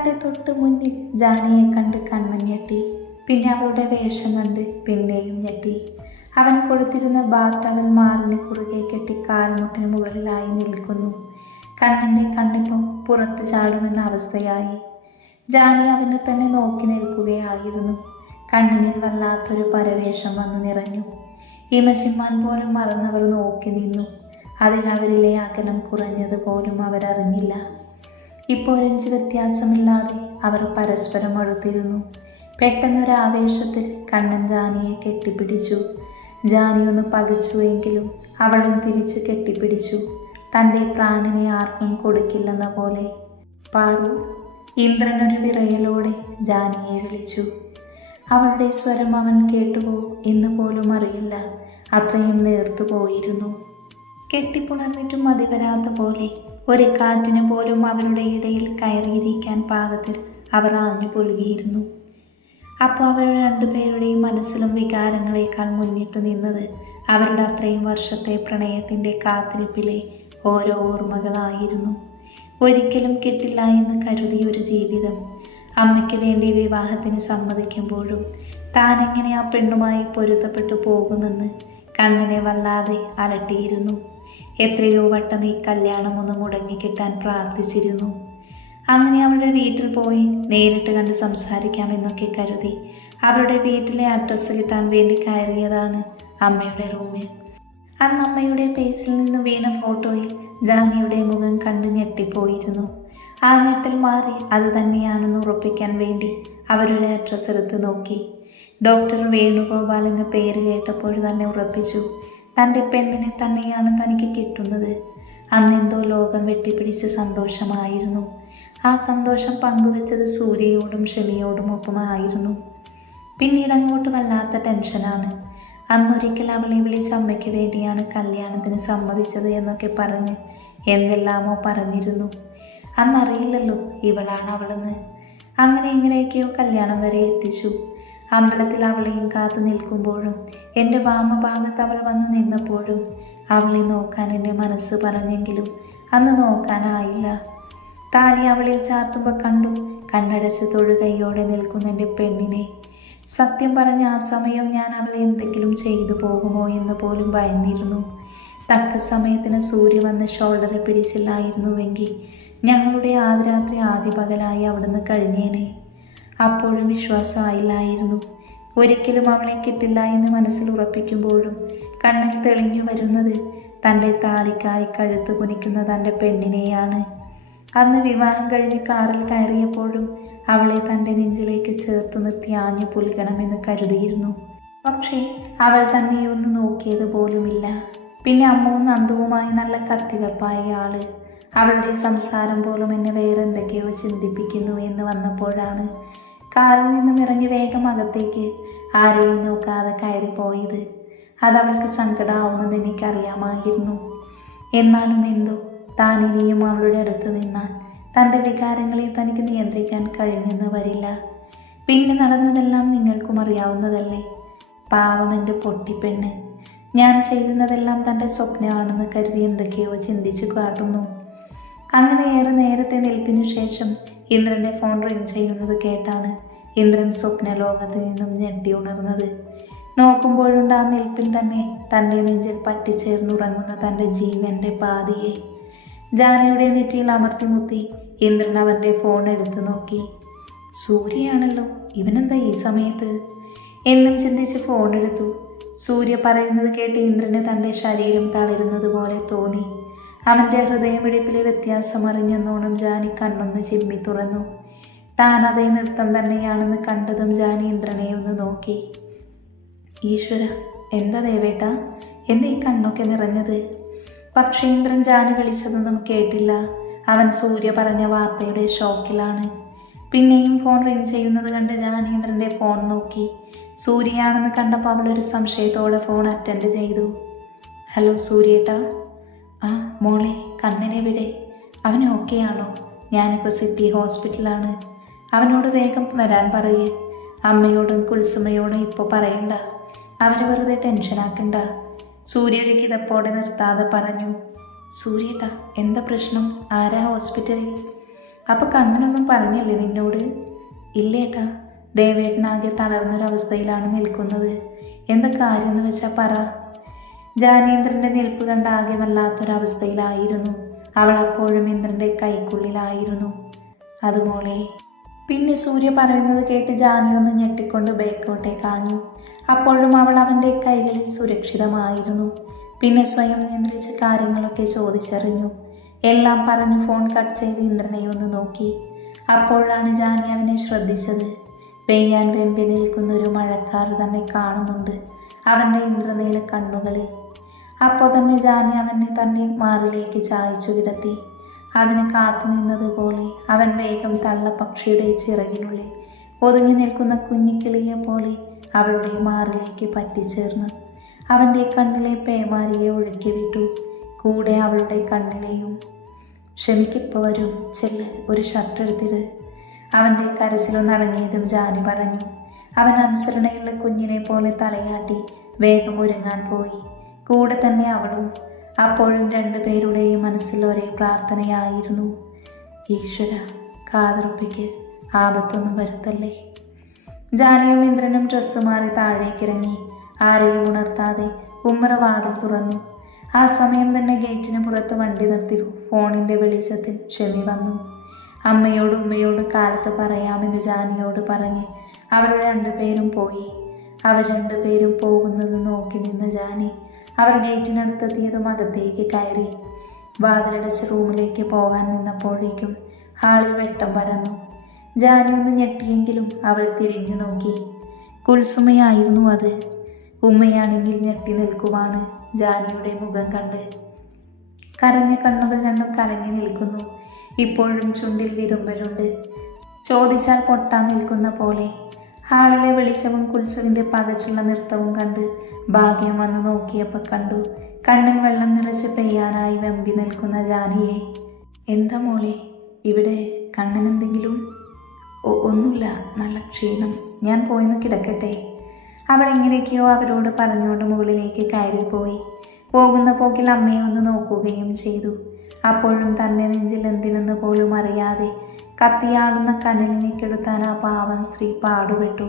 തന്റെ തൊട്ട് മുന്നിൽ ജാനിയെ കണ്ട് കണ്ണൻ ഞെട്ടി. പിന്നെ അവളുടെ വേഷം കണ്ട് പിന്നെയും ഞെട്ടി. അവൻ കൊടുത്തിരുന്ന ബാത്ത് അവൻ മാറിന് കുറുകെ കെട്ടി കാൽമുട്ടിന് മുകളിലായി നിൽക്കുന്നു. കണ്ണന്റെ കണ്ണിപ്പം പുറത്ത് ചാടുമെന്ന അവസ്ഥയായി. ജാനി അവനെ തന്നെ നോക്കി നിൽക്കുകയായിരുന്നു. കണ്ണിനിൽ വല്ലാത്തൊരു പരവേഷം വന്നു നിറഞ്ഞു. ഇമചിമ്മാൻ പോലും മറന്നവർ നോക്കി നിന്നു. അതിൽ അവരിലെ അകലം കുറഞ്ഞതുപോലും അവരറിഞ്ഞില്ല. ഇപ്പോൾ ഒരഞ്ച് വ്യത്യാസമില്ലാതെ അവർ പരസ്പരം അടുത്തിരുന്നു. പെട്ടെന്നൊരു ആവേശത്തിൽ കണ്ണൻ ജാനിയെ കെട്ടിപ്പിടിച്ചു. ജാനി ഒന്ന് പകച്ചുവെങ്കിലും അവളും തിരിച്ചു കെട്ടിപ്പിടിച്ചു. തന്റെ പ്രാണനെ ആർക്കും കൊടുക്കില്ലെന്ന പോലെ പാറു ഇന്ദ്രൻ ഒരു വിറയലോടെ ജാനിയെ വിളിച്ചു. അവളുടെ സ്വരം അവൻ കേട്ടുപോ എന്ന് പോലും അറിയില്ല. അത്രയും നേർത്തു പോയിരുന്നു. കെട്ടിപ്പുണർന്നിട്ടും മതിവരാത്ത പോലെ ഒരു കാറ്റിന് പോലും അവരുടെ ഇടയിൽ കയറിയിരിക്കാൻ പാകത്തിൽ അവർ ആഞ്ഞു പൊലുകിയിരുന്നു അപ്പോൾ അവരുടെ രണ്ടുപേരുടെയും മനസ്സിലും വികാരങ്ങളെക്കാൾ മുന്നിട്ട് നിന്നത് അവരുടെ അത്രയും വർഷത്തെ പ്രണയത്തിന്റെ കാത്തിരിപ്പിലെ ഓരോ ഓർമ്മകളായിരുന്നു. ഒരിക്കലും കിട്ടില്ല എന്ന് കരുതിയ ഒരു ജീവിതം അമ്മയ്ക്ക് വേണ്ടി വിവാഹത്തിന് സമ്മതിക്കുമ്പോഴും താൻ എങ്ങനെ ആ പെണ്ണുമായി പൊരുത്തപ്പെട്ടു പോകുമെന്ന് കണ്ണിനെ വല്ലാതെ അലട്ടിയിരുന്നു. എത്രയോ വട്ടം ഈ കല്യാണം ഒന്ന് മുടങ്ങിക്കിട്ടാൻ പ്രാർത്ഥിച്ചിരുന്നു. അങ്ങനെ അവളുടെ വീട്ടിൽ പോയി നേരിട്ട് കണ്ട് സംസാരിക്കാമെന്നൊക്കെ കരുതി അവരുടെ വീട്ടിലെ അഡ്രസ്സ് കിട്ടാൻ വേണ്ടി കയറിയതാണ് അമ്മയുടെ റൂമിൽ. അന്ന് അമ്മയുടെ പേസിൽ നിന്ന് വീണ ഫോട്ടോയിൽ ജാനിയുടെ മുഖം കണ്ട് ഞെട്ടിപ്പോയിരുന്നു. ആ ഞെട്ടൽ മാറി അത് തന്നെയാണെന്ന് ഉറപ്പിക്കാൻ വേണ്ടി അവരുടെ അഡ്രസ്സ് എടുത്ത് നോക്കി. ഡോക്ടർ വേണുഗോപാൽ എന്ന പേര് കേട്ടപ്പോൾ തന്നെ ഉറപ്പിച്ചു. തന്റെ പെണ്ണിനെ തന്നെയാണ് തനിക്ക് കിട്ടുന്നത്. അന്നെന്തോ ലോകം വെട്ടിപ്പിടിച്ച് സന്തോഷമായിരുന്നു. ആ സന്തോഷം പങ്കുവെച്ചത് സൂര്യയോടും ഷെമിയോടും ഒപ്പമായിരുന്നു പിന്നീട് അങ്ങോട്ട് വല്ലാത്ത ടെൻഷനാണ്. അന്നൊരിക്കൽ അവളെ വിളിച്ച് അമ്മയ്ക്ക് വേണ്ടിയാണ് കല്യാണത്തിന് സമ്മതിച്ചത് എന്നൊക്കെ പറഞ്ഞ് എന്തെല്ലാമോ പറഞ്ഞിരുന്നു. അന്നറിയില്ലല്ലോ ഇവളാണ് അവളെന്ന് അങ്ങനെ എങ്ങനെയൊക്കെയോ കല്യാണം വരെ എത്തിച്ചു. അമ്പലത്തിൽ അവളെയും കാത്തു നിൽക്കുമ്പോഴും എന്റെ വാമഭാഗത്ത് അവൾ വന്നു നിന്നപ്പോഴും അവളെ നോക്കാൻ എന്റെ മനസ്സ് പറഞ്ഞെങ്കിലും അന്ന് നോക്കാനായില്ല താലി അവളിൽ ചാർത്തുമ്പോൾ കണ്ടു കണ്ണടച്ച് തൊഴുകൈയോടെ നിൽക്കുന്ന എന്റെ പെണ്ണിനെ. സത്യം പറഞ്ഞ ആ സമയം ഞാൻ അവളെ എന്തെങ്കിലും ചെയ്തു പോകുമോ എന്ന് പോലും ഭയന്നിരുന്നു. തക്ക സമയത്തിന് സൂര്യ വന്ന് ഷോൾഡറിൽ പിടിച്ചില്ലായിരുന്നുവെങ്കിൽ ഞങ്ങളുടെ ആദ്യരാത്രി ആദ്യ പകലായി അവിടുന്ന് കഴിഞ്ഞേനെ. അപ്പോഴും വിശ്വാസമായില്ലായിരുന്നു. ഒരിക്കലും അവളെ കിട്ടില്ല എന്ന് മനസ്സിൽ ഉറപ്പിക്കുമ്പോഴും കണ്ണിൽ തെളിഞ്ഞു വരുന്നത് തന്റെ താലിക്കായി കഴുത്ത് കുനിക്കുന്ന തന്റെ പെണ്ണിനെയാണ്. അന്ന് വിവാഹം കഴിഞ്ഞ് കാറിൽ കയറിയപ്പോഴും അവളെ തന്റെ നെഞ്ചിലേക്ക് ചേർത്ത് നിർത്തി ആഞ്ഞു പുൽകണമെന്ന് കരുതിയിരുന്നു. പക്ഷേ അവൾ തന്നെ ഒന്ന് നോക്കിയത് പോലുമില്ല. പിന്നെ അമ്മവും നന്ദുവുമായി നല്ല കത്തിവെപ്പായ ആൾ. അവളുടെ സംസാരം പോലും എന്നെ വേറെ എന്തൊക്കെയോ ചിന്തിപ്പിക്കുന്നു എന്ന് വന്നപ്പോഴാണ് കാറിൽ നിന്നും ഇറങ്ങി വേഗം അകത്തേക്ക് ആരെയും നോക്കാതെ കയറിപ്പോയത്. അതവൾക്ക് സങ്കടമാവുമെന്ന് എനിക്കറിയാമായിരുന്നു. എന്നാലും എന്തോ താൻ ഇനിയും അവളുടെ അടുത്ത് നിന്നാൽ തന്റെ വികാരങ്ങളെ തനിക്ക് നിയന്ത്രിക്കാൻ കഴിഞ്ഞെന്ന് വരില്ല. പിന്നെ നടന്നതെല്ലാം നിങ്ങൾക്കും അറിയാവുന്നതല്ലേ? പാവം എന്റെ പൊട്ടിപ്പെണ്ണ്. ഞാൻ ചെയ്യുന്നതെല്ലാം തന്റെ സ്വപ്നമാണെന്ന് കരുതി എന്തൊക്കെയോ ചിന്തിച്ചു കാട്ടുന്നു. അങ്ങനെ ഏറെ നേരത്തെ നിൽപ്പിനു ശേഷം ഇന്ദ്രന്റെ ഫോൺ റിങ് ചെയ്യുന്നത് കേട്ടാണ് ഇന്ദ്രൻ സ്വപ്ന ലോകത്ത് നിന്നും ഞെട്ടി ഉണർന്നത്. നോക്കുമ്പോഴുണ്ട് ആ നിൽപ്പിൽ തന്നെ തന്റെ നെഞ്ചിൽ പറ്റിച്ചേർന്നുറങ്ങുന്ന തന്റെ ജീവന്റെ പാതിയെ. ജാനയുടെ നെറ്റിയിൽ അമർത്തി മുത്തി ഇന്ദ്രൻ അവന്റെ ഫോൺ എടുത്തു നോക്കി. സൂര്യയാണല്ലോ ഇവനെന്താ ഈ സമയത്ത്? എന്നും ചിന്തിച്ച് ഫോൺ എടുത്തു. സൂര്യ പറയുന്നത് കേട്ട് ഇന്ദ്രന് തന്റെ ശരീരം തളരുന്നത് പോലെ തോന്നി. അവന്റെ ഹൃദയമിടിപ്പിലെ വ്യത്യാസം അറിഞ്ഞെന്നോണം ജാനി കണ്ണൊന്ന് ചിമ്മി തുറന്നു. താൻ അതേ നൃത്തം തന്നെയാണെന്ന് കണ്ടതും ജാനി ഇന്ദ്രനെ ഒന്ന് നോക്കി. ഈശ്വര എന്താ ദേവേട്ട? എന്താ ഈ കണ്ണൊക്കെ നിറഞ്ഞത്? പക്ഷേ ഇന്ദ്രൻ ജാനി വിളിച്ചതൊന്നും കേട്ടില്ല. അവൻ സൂര്യ പറഞ്ഞ വാർത്തയുടെ ഷോക്കിലാണ്. പിന്നെയും ഫോൺ റിങ് ചെയ്യുന്നത് കണ്ട് ജാനീന്ദ്രന്റെ ഫോൺ നോക്കി. സൂര്യയാണെന്ന് കണ്ടപ്പോൾ അവളൊരു സംശയത്തോടെ ഫോൺ അറ്റൻഡ് ചെയ്തു. ഹലോ സൂര്യേട്ടാ. ആ മോളെ കണ്ണനെവിടെ അവൻ ഓക്കെ ആണോ ഞാനിപ്പോൾ സിറ്റി ഹോസ്പിറ്റലാണ്. അവനോട് വേഗം വരാൻ പറയേ. അമ്മയോടും കുൽസുമയോടും ഇപ്പോൾ പറയണ്ട. അവരെ വെറുതെ ടെൻഷനാക്കണ്ട. സൂര്യയ്ക്ക് ഇതപ്പോടെ നിർത്താതെ പറഞ്ഞു. സൂര്യേട്ടാ എന്താ പ്രശ്നം? ആരാ ഹോസ്പിറ്റലിൽ? അപ്പോൾ കണ്ണനൊന്നും പറഞ്ഞില്ലേ നിന്നോട്? ഇല്ലേട്ടാ ദേവേട്ടനാകെ തളർന്നൊരവസ്ഥയിലാണ് നിൽക്കുന്നത്. എന്താ കാര്യം എന്ന് വെച്ചാൽ പറ. ജാനേന്ദ്രന്റെ നിൽപ്പ് കണ്ട ആകെ വല്ലാത്തൊരവസ്ഥയിലായിരുന്നു. അവൾ അപ്പോഴും ഇന്ദ്രന്റെ കൈക്കുള്ളിലായിരുന്നു. അതുപോലെ പിന്നെ സൂര്യ പറയുന്നത് കേട്ട് ജാനി ഒന്ന് ഞെട്ടിക്കൊണ്ട് ബേക്കോട്ടേക്ക് കാഞ്ഞു. അപ്പോഴും അവൾ അവന്റെ കൈകളിൽ സുരക്ഷിതമായിരുന്നു. പിന്നെ സ്വയം നിയന്ത്രിച്ച് കാര്യങ്ങളൊക്കെ ചോദിച്ചറിഞ്ഞു. എല്ലാം പറഞ്ഞു ഫോൺ കട്ട് ചെയ്ത് ഇന്ദ്രനെ ഒന്ന് നോക്കി. അപ്പോഴാണ് ജാനി അവനെ ശ്രദ്ധിച്ചത്. പെയ്യാൻ വെമ്പി നിൽക്കുന്ന ഒരു മഴക്കാർ തന്നെ കാണുന്നുണ്ട്. അവന്റെ ഇന്ദ്രനീല കണ്ണുകളിൽ അപ്പോൾ തന്നെ ജാനി അവനെ തന്നെ മാറിലേക്ക് ചായച്ചു കിടത്തി. അതിന് കാത്തു നിന്നതുപോലെ അവൻ വേഗം തള്ള പക്ഷിയുടെ ചിറകിനുള്ളിൽ ഒതുങ്ങി നിൽക്കുന്ന കുഞ്ഞിക്കിളിയെ പോലെ അവളുടെ മാറിലേക്ക് പറ്റിച്ചേർന്നു. അവന്റെ കണ്ണിലെ പേമാരിയെ ഒഴുക്കി വിട്ടു. കൂടെ അവളുടെ കണ്ണിലെയും ക്ഷമിക്കിപ്പോൾ വരും ചെല്ല് ഒരു ഷർട്ട് എടുത്തിട് അവന്റെ കരച്ചിലൊന്നടങ്ങിയതും ജാനി പറഞ്ഞു. അവൻ അനുസരണയുള്ള കുഞ്ഞിനെ പോലെ തലയാട്ടി വേഗം ഒരുങ്ങാൻ പോയി. കൂടെ തന്നെ അവളും അപ്പോഴും രണ്ടുപേരുടെയും മനസ്സിൽ ഒരേ പ്രാർത്ഥനയായിരുന്നു. ഈശ്വര കാതറുപ്പിക്ക് ആപത്തൊന്നും വരുത്തല്ലേ? ജാനിയും ഇന്ദ്രനും ഡ്രസ്സ് മാറി താഴേക്കിറങ്ങി ആരെയും ഉണർത്താതെ ഉമ്മറ വാതിൽ തുറന്നു. ആ സമയം തന്നെ ഗേറ്റിന് പുറത്ത് വണ്ടി നിർത്തി ഫോണിന്റെ വെളിച്ചത്തിൽ ക്ഷമി വന്നു. അമ്മയോട് ഉമ്മയോട് കാലത്ത് പറയാമെന്ന് ജാനിയോട് പറഞ്ഞ് അവർ രണ്ടുപേരും പോയി. അവർ രണ്ടുപേരും പോകുന്നത് നോക്കി നിന്ന ജാനി അവർ ഗേറ്റിനടുത്തെത്തിയതും അകത്തേക്ക് കയറി. വാതിലടച്ച് റൂമിലേക്ക് പോകാൻ നിന്നപ്പോഴേക്കും ഹാളിൽ വെട്ടം പരന്നു. ജാനി ഒന്ന് ഞെട്ടിയെങ്കിലും അവൾ തിരിഞ്ഞു നോക്കി. കുൽസുമയായിരുന്നു അത്. ഉമ്മയാണെങ്കിൽ ഞെട്ടി നിൽക്കുവാണ് ജാനിയുടെ മുഖം കണ്ട്. കരഞ്ഞ കണ്ണുകൾ രണ്ടും കലങ്ങി നിൽക്കുന്നു. ഇപ്പോഴും ചുണ്ടിൽ വിതുമ്പലുണ്ട്. ചോദിച്ചാൽ പൊട്ടാൻ നിൽക്കുന്ന പോലെ ഹാളിലെ വെളിച്ചവും കുത്സവിന്റെ പകച്ചുള്ള നൃത്തവും കണ്ട് ഭാഗ്യം വന്ന് നോക്കിയപ്പോൾ കണ്ടു. കണ്ണിൽ വെള്ളം നിറച്ച് പെയ്യാനായി വെമ്പി നിൽക്കുന്ന ജാനിയെ. എന്താ മോളെ ഇവിടെ കണ്ണനെന്തെങ്കിലും ഒന്നുമില്ല നല്ല ക്ഷീണം. ഞാൻ പോയിന്ന് കിടക്കട്ടെ. അവൾ എങ്ങനെയൊക്കെയോ അവരോട് പറഞ്ഞുകൊണ്ട് മുകളിലേക്ക് കയറിപ്പോയി. പോകുന്ന പോക്കിൽ അമ്മയെ ഒന്ന് നോക്കുകയും ചെയ്തു. അപ്പോഴും തന്നെ നെഞ്ചിൽ എന്തിനെന്ന് പോലും അറിയാതെ കത്തിയാടുന്ന കനലിനെ കെടുത്താൻ ആ പാവം സ്ത്രീ പാടുപെട്ടു.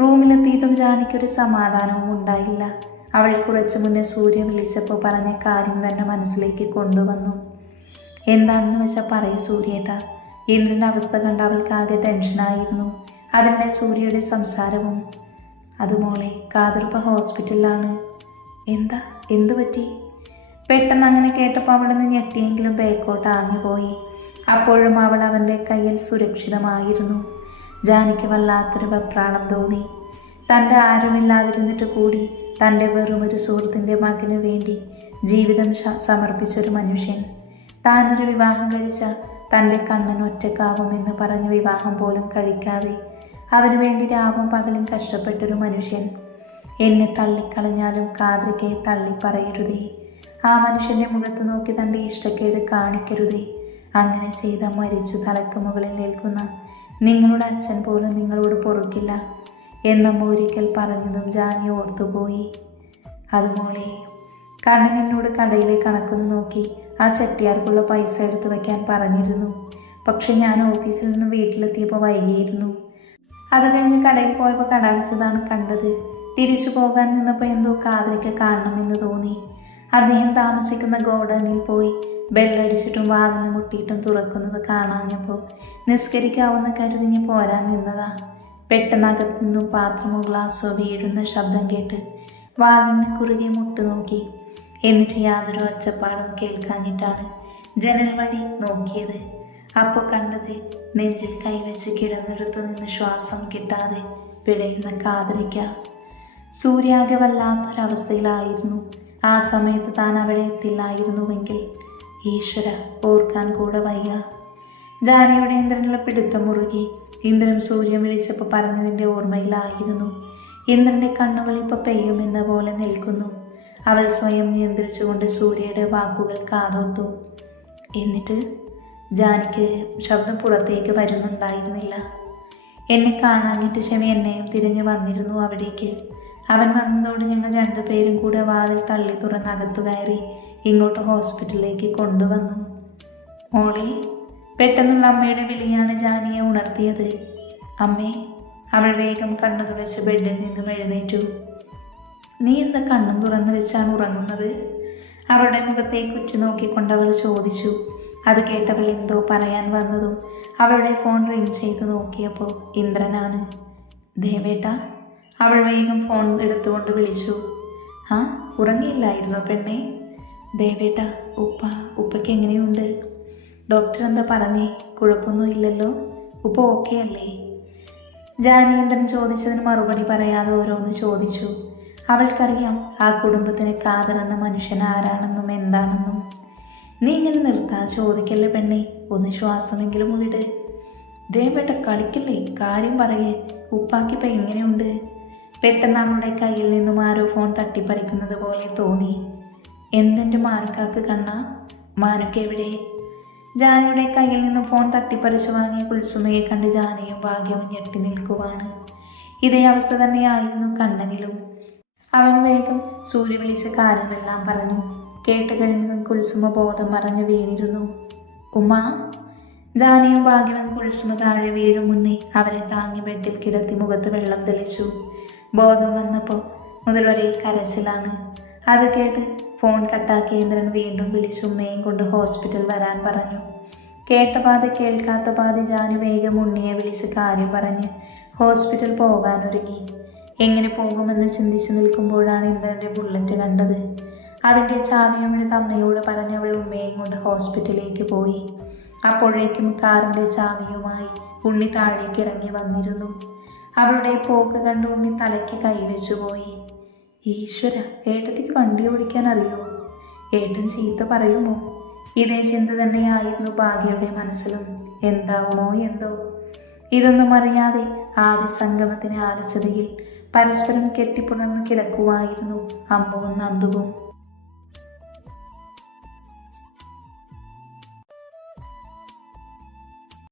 റൂമിലെത്തിയിട്ടും ജാനിക്കൊരു സമാധാനവും ഉണ്ടായില്ല. അവൾ കുറച്ചു മുന്നേ സൂര്യ വിളിച്ചപ്പോൾ പറഞ്ഞ കാര്യം തന്നെ മനസ്സിലേക്ക് കൊണ്ടുവന്നു. എന്താണെന്ന് വെച്ചാൽ പറയൂ സൂര്യേട്ട. ഇന്ദ്രന്റെ അവസ്ഥ കണ്ട് അവൾക്ക് ആകെ ടെൻഷനായിരുന്നു. അതിനിടെ സൂര്യയുടെ സംസാരവും അത് മോളെ കാതിർപ്പ ഹോസ്പിറ്റലിലാണ്. എന്താ? എന്തു പറ്റി പെട്ടെന്ന് അങ്ങനെ കേട്ടപ്പോൾ അവിടെ നിന്ന് ഞെട്ടിയെങ്കിലും ബേക്കോട്ട് ആഞ്ഞുപോയി. അപ്പോഴും അവൾ അവന്റെ കയ്യിൽ സുരക്ഷിതമായിരുന്നു. ജാനിക്ക് വല്ലാത്തൊരു വെപ്രാളം തോന്നി. തന്റെ ആരുമില്ലാതിരുന്നിട്ട് കൂടി തന്റെ വെറും ഒരു സുഹൃത്തിന്റെ മകന് വേണ്ടി ജീവിതം സമർപ്പിച്ചൊരു മനുഷ്യൻ. താനൊരു വിവാഹം കഴിച്ച തന്റെ കണ്ണൻ ഒറ്റക്കാവുമെന്ന് പറഞ്ഞ് വിവാഹം പോലും കഴിക്കാതെ അവന് വേണ്ടി രാവും പകലും കഷ്ടപ്പെട്ടൊരു മനുഷ്യൻ. എന്നെ തള്ളിക്കളഞ്ഞാലും കാതൃകയെ തള്ളിപ്പറയരുതേ. ആ മനുഷ്യന്റെ മുഖത്ത് നോക്കി തന്റെ ഇഷ്ടക്കേട് കാണിക്കരുതേ. അങ്ങനെ ചെയ്ത മരിച്ചു തലക്ക് മുകളിൽ നിൽക്കുന്ന നിങ്ങളുടെ അച്ഛൻ പോലും നിങ്ങളോട് പൊറുക്കില്ല എന്നമ്മ ഒരിക്കൽ പറഞ്ഞതും ജാനി ഓർത്തുപോയി. അതുമോളെ കണ്ണൻ എന്നോട് കടയിലെ കണക്കൊന്ന് നോക്കി ആ ചെട്ടിയാർക്കുള്ള പൈസ എടുത്തു വയ്ക്കാൻ പറഞ്ഞിരുന്നു. പക്ഷെ ഞാൻ ഓഫീസിൽ നിന്ന് വീട്ടിലെത്തിയപ്പോൾ വൈകിയിരുന്നു. അത് കഴിഞ്ഞ് കടയിൽ പോയപ്പോൾ കട കണ്ടത്. തിരിച്ചു പോകാൻ നിന്നപ്പോൾ എന്തോ കാതലിക്ക് കാണണമെന്ന് തോന്നി. അദ്ദേഹം താമസിക്കുന്ന ഗോഡണിൽ പോയി ബെല്ലടിച്ചിട്ടും വാതിൽ മുട്ടിയിട്ടും തുറക്കുന്നത് കാണാഞ്ഞപ്പോൾ നിസ്കരിക്കാവുന്ന കരുതിഞ്ഞ് പോരാൻ നിന്നതാ. പെട്ടെന്നകത്ത് നിന്നും പാത്രമോ ഗ്ലാസ്സോ വീഴുന്ന ശബ്ദം കേട്ട് വാതിലിന് കുറുകെ മുട്ടു നോക്കി എന്നിട്ട് യാതൊരു ഒച്ചപ്പാടും കേൾക്കാഞ്ഞിട്ടാണ് ജനൽ വഴി നോക്കിയത്. അപ്പോൾ കണ്ടത് നെഞ്ചിൽ കൈവച്ച് കിടന്നിടത്ത് നിന്ന് ശ്വാസം കിട്ടാതെ പിടയുന്ന കാതലിക്ക സൂര്യാകെ വല്ലാത്തൊരവസ്ഥയിലായിരുന്നു. ആ സമയത്ത് താൻ അവിടെ എത്തില്ലായിരുന്നുവെങ്കിൽ ഈശ്വര ഓർക്കാൻ കൂടെ വയ്യ. ജാനയുടെ ഇന്ദ്രനുള്ള പിടുത്തം മുറുകി ഇന്ദ്രൻ സൂര്യൻ വിളിച്ചപ്പോൾ പറഞ്ഞതിന്റെ ഓർമ്മയിലായിരുന്നു. ഇന്ദ്രന്റെ കണ്ണുകൾ ഇപ്പോൾ പെയ്യുമെന്ന പോലെ നിൽക്കുന്നു. അവൾ സ്വയം നിയന്ത്രിച്ചുകൊണ്ട് സൂര്യയുടെ വാക്കുകൾ കാതോർത്തു. എന്നിട്ട് ജാനിക്ക് ശബ്ദം പുറത്തേക്ക് വരുന്നുണ്ടായിരുന്നില്ല. എന്നെ കാണാഞ്ഞിട്ട് ക്ഷമി എന്നെയും തിരിഞ്ഞു വന്നിരുന്നു അവിടേക്ക്. അവൻ വന്നതോടെ ഞങ്ങൾ രണ്ടുപേരും കൂടെ വാതിൽ തള്ളി തുറന്നകത്തു കയറി ഇങ്ങോട്ട് ഹോസ്പിറ്റലിലേക്ക് കൊണ്ടുവന്നു. മോളെ പെട്ടെന്നുള്ള അമ്മയുടെ വിളിയാണ് ജാനിയെ ഉണർത്തിയത്. അമ്മേ അവൾ വേഗം കണ്ണു തുറച്ച് ബെഡിൽ നിന്നും എഴുന്നേറ്റു. നീ എന്താ കണ്ണും തുറന്ന് വെച്ചാണ് ഉറങ്ങുന്നത്? അവളുടെ മുഖത്തേക്ക് ഉറ്റു നോക്കിക്കൊണ്ട് അവൾ ചോദിച്ചു. അത് കേട്ടവൾ എന്തോ പറയാൻ വന്നതും അവളുടെ ഫോൺ റിങ് ചെയ്ത് നോക്കിയപ്പോൾ ഇന്ദ്രനാണ്. ദേവേട്ട അവൾ വേഗം ഫോൺ എടുത്തുകൊണ്ട് വിളിച്ചു. ആ ഉറങ്ങിയില്ലായിരുന്നോ പെണ്ണെ? ദേവേട്ട ഉപ്പ ഉപ്പയ്ക്ക് എങ്ങനെയുണ്ട്? ഡോക്ടർ എന്താ പറഞ്ഞേ? കുഴപ്പമൊന്നും ഇല്ലല്ലോ. ഉപ്പ ഓക്കെ അല്ലേ? ജാനീന്ദ്രൻ ചോദിച്ചതിന് മറുപടി പറയാതെ ഓരോന്ന് ചോദിച്ചു. അവൾക്കറിയാം ആ കുടുംബത്തിന് കാതർ എന്ന മനുഷ്യൻ ആരാണെന്നും എന്താണെന്നും. നീ ഇങ്ങനെ നിർത്താ ചോദിക്കല്ലേ പെണ്ണെ? ഒന്ന് ശ്വാസമെങ്കിലും വിട്. ദേവേട്ട കളിക്കല്ലേ? കാര്യം പറയേ. ഉപ്പാക്കിപ്പോൾ എങ്ങനെയുണ്ട്? പെട്ടെന്ന് അവളുടെ കയ്യിൽ നിന്നും ആരോ ഫോൺ തട്ടിപ്പറിക്കുന്നത് പോലെ തോന്നി. എന്തെന്റെ മാനുക്കാക്ക് കണ്ണ? മാനുക്ക് എവിടെ ജാനയുടെ കയ്യിൽ നിന്നും ഫോൺ തട്ടിപ്പറിച്ചു വാങ്ങിയ കുൽസുമയെ കണ്ട് ജാനയും ഭാഗ്യവും ഞെട്ടി നിൽക്കുവാണ്. ഇതേ അവസ്ഥ തന്നെയായിരുന്നു കണ്ണനിലും. അവൻ വേഗം സൂര്യ വിളിച്ച കാര്യമെല്ലാം പറഞ്ഞു. കേട്ട് കഴിഞ്ഞതും കുൽസുമ ബോധം മറഞ്ഞു വീണിരുന്നു. ഉമ്മ? ജാനയും ഭാഗ്യവൻ കുൽസുമ താഴെ വീഴും മുന്നേ അവരെ താങ്ങി ബെഡിൽ കിടത്തി മുഖത്ത് വെള്ളം തെളിച്ചു. ബോധം വന്നപ്പോൾ മുതൽ വരെ കരച്ചിലാണ്. അത് കേട്ട് ഫോൺ കട്ടാക്കിയേന്ദ്രൻ വീണ്ടും വിളിച്ചു ഉമ്മയും കൊണ്ട് ഹോസ്പിറ്റൽ വരാൻ പറഞ്ഞു. കേട്ട പാതി കേൾക്കാത്ത പാതി ജാനു വേഗം ഉണ്ണിയെ വിളിച്ച് കാര്യം പറഞ്ഞ് ഹോസ്പിറ്റൽ പോകാനൊരുങ്ങി എങ്ങനെ പോകുമെന്ന് ചിന്തിച്ചു നിൽക്കുമ്പോഴാണ് ഇന്ദ്രന്റെ ബുള്ളറ്റ് കണ്ടത്. അതിന്റെ ചാവിയമെടുത്ത് അമ്മയോട് പറഞ്ഞവൾ ഉമ്മയെയും കൊണ്ട് ഹോസ്പിറ്റലിലേക്ക് പോയി. അപ്പോഴേക്കും കാറിന്റെ ചാവിയുമായി ഉണ്ണി താഴേക്ക് ഇറങ്ങി വന്നിരുന്നു. അവളുടെ പോക്ക് കണ്ടുകൊണ്ടി തലയ്ക്ക് കൈവച്ചു പോയി. ഈശ്വര ഏട്ടത്തിക്ക് വണ്ടി ഓടിക്കാൻ അറിയോ? ഏട്ടൻ ചീത്ത പറയുമോ? ഇതേ ചിന്ത തന്നെയായിരുന്നു ഭാഗ്യയുടെ മനസ്സിലും. എന്താവുമോ എന്തോ. ഇതൊന്നും അറിയാതെ ആദ്യ സംഗമത്തിന് ആലസ്യതയിൽ പരസ്പരം കെട്ടിപ്പുണർന്ന് കിടക്കുവായിരുന്നു അമ്മുവും നന്ദുവും.